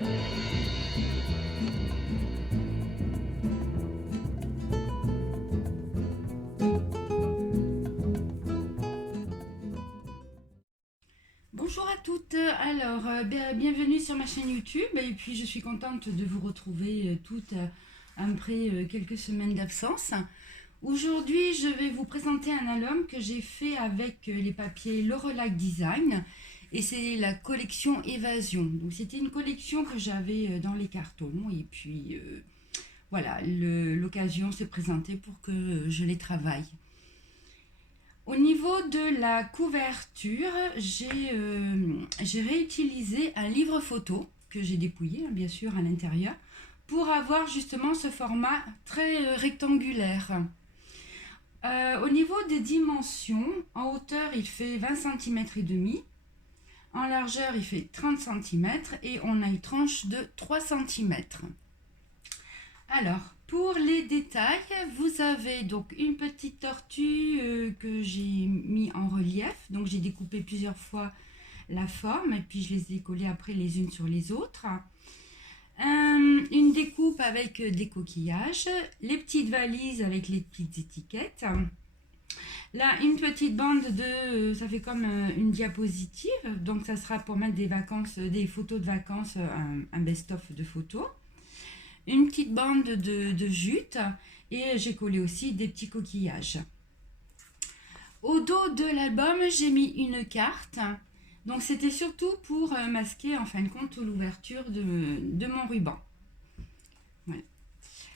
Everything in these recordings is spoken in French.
Bonjour à toutes, alors bienvenue sur ma chaîne YouTube et puis je suis contente de vous retrouver toutes après quelques semaines d'absence. Aujourd'hui je vais vous présenter un album que j'ai fait avec les papiers Lorelac Design et c'est la collection Évasion. Donc c'était une collection que j'avais dans les cartons et puis voilà, l'occasion s'est présentée pour que je les travaille. Au niveau de la couverture, j'ai réutilisé un livre photo que j'ai dépouillé, bien sûr, à l'intérieur, pour avoir justement ce format très rectangulaire. Au niveau des dimensions, en hauteur, il fait 20 cm et demi. En largeur, il fait 30 cm et on a une tranche de 3 cm. Alors, pour les détails, vous avez donc une petite tortue que j'ai mis en relief. Donc, j'ai découpé plusieurs fois la forme et puis je les ai collées après les unes sur les autres. Une découpe avec des coquillages, les petites valises avec les petites étiquettes. Là, une petite bande de, ça fait comme une diapositive, donc ça sera pour mettre des vacances, des photos de vacances, un best-of de photos. Une petite bande de jute et j'ai collé aussi des petits coquillages. Au dos de l'album, j'ai mis une carte. Donc c'était surtout pour masquer en fin de compte l'ouverture de mon ruban. Voilà.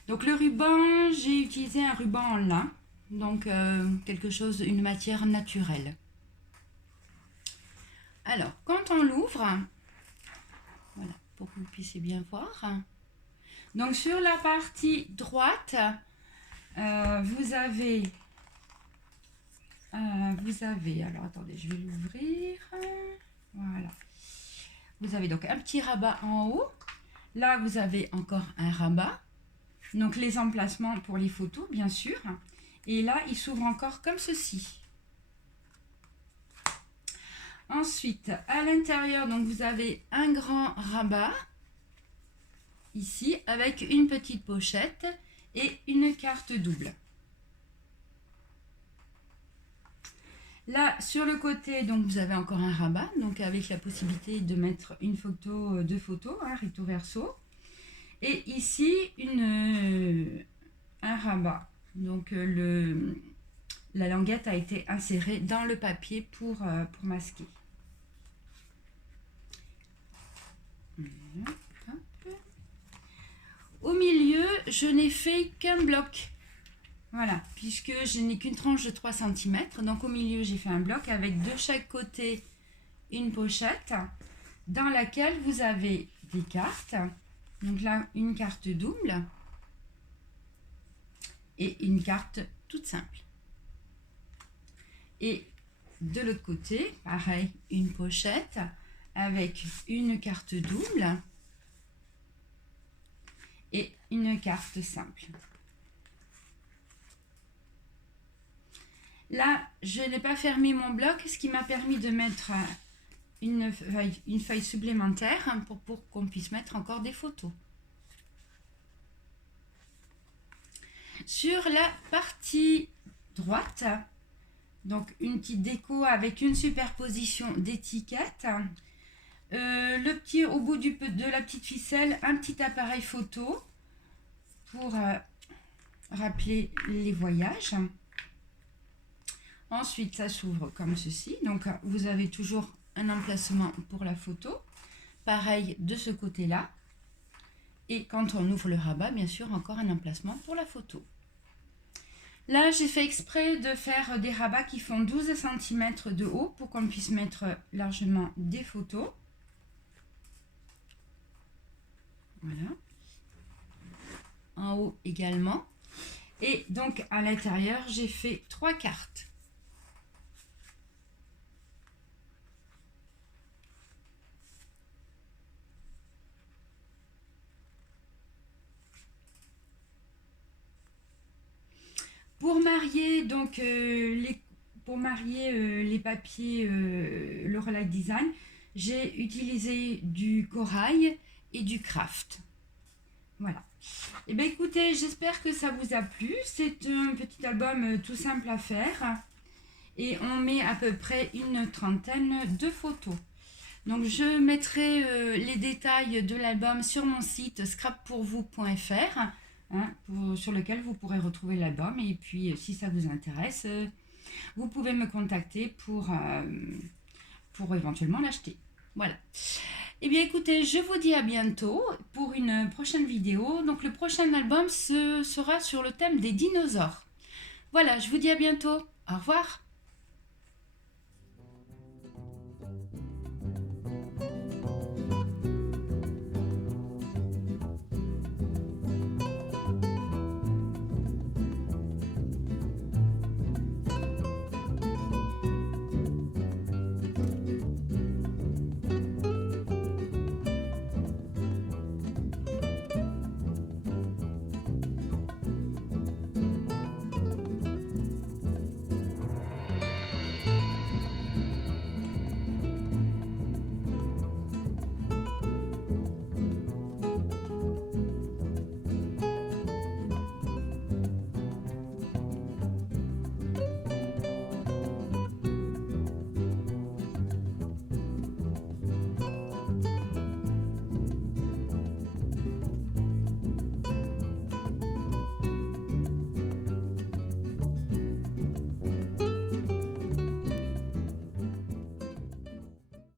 Donc le ruban, j'ai utilisé un ruban en lin, donc quelque chose, une matière naturelle. Alors quand on l'ouvre, voilà, pour que vous puissiez bien voir. Donc sur la partie droite, vous avez, alors attendez, je vais l'ouvrir, voilà. Vous avez donc un petit rabat en haut. Là, vous avez encore un rabat. Donc les emplacements pour les photos, bien sûr. Et là, il s'ouvre encore comme ceci. Ensuite, à l'intérieur, donc vous avez un grand rabat. Ici, avec une petite pochette et une carte double. Là, sur le côté, donc vous avez encore un rabat, donc avec la possibilité de mettre une photo, deux photos, recto verso. Et ici, un rabat. Donc la languette a été insérée dans le papier pour masquer. Voilà. Au milieu, je n'ai fait qu'un bloc. Voilà, puisque je n'ai qu'une tranche de 3 cm. Donc au milieu, j'ai fait un bloc avec de chaque côté une pochette dans laquelle vous avez des cartes. Donc là, une carte double et une carte toute simple. Et de l'autre côté, pareil, une pochette avec une carte double et une carte simple. Là, je n'ai pas fermé mon bloc, ce qui m'a permis de mettre une feuille supplémentaire pour qu'on puisse mettre encore des photos. Sur la partie droite, donc une petite déco avec une superposition d'étiquettes. Au bout de la petite ficelle, un petit appareil photo pour rappeler les voyages. Ensuite, ça s'ouvre comme ceci. Donc, vous avez toujours un emplacement pour la photo. Pareil de ce côté-là. Et quand on ouvre le rabat, bien sûr, encore un emplacement pour la photo. Là, j'ai fait exprès de faire des rabats qui font 12 cm de haut pour qu'on puisse mettre largement des photos. Voilà. En haut également. Et donc, à l'intérieur, j'ai fait 3 cartes. Pour marier donc les papiers Lorelac Design, j'ai utilisé du corail et du craft. Voilà. Et bien écoutez, j'espère que ça vous a plu. C'est un petit album tout simple à faire. Et on met à peu près une trentaine de photos. Donc je mettrai les détails de l'album sur mon site scrappourvous.fr, hein, sur lequel vous pourrez retrouver l'album. Et puis si ça vous intéresse, vous pouvez me contacter pour éventuellement l'acheter. Voilà. Eh bien écoutez, je vous dis à bientôt pour une prochaine vidéo. Donc le prochain album sera sur le thème des dinosaures. Voilà, je vous dis à bientôt. Au revoir.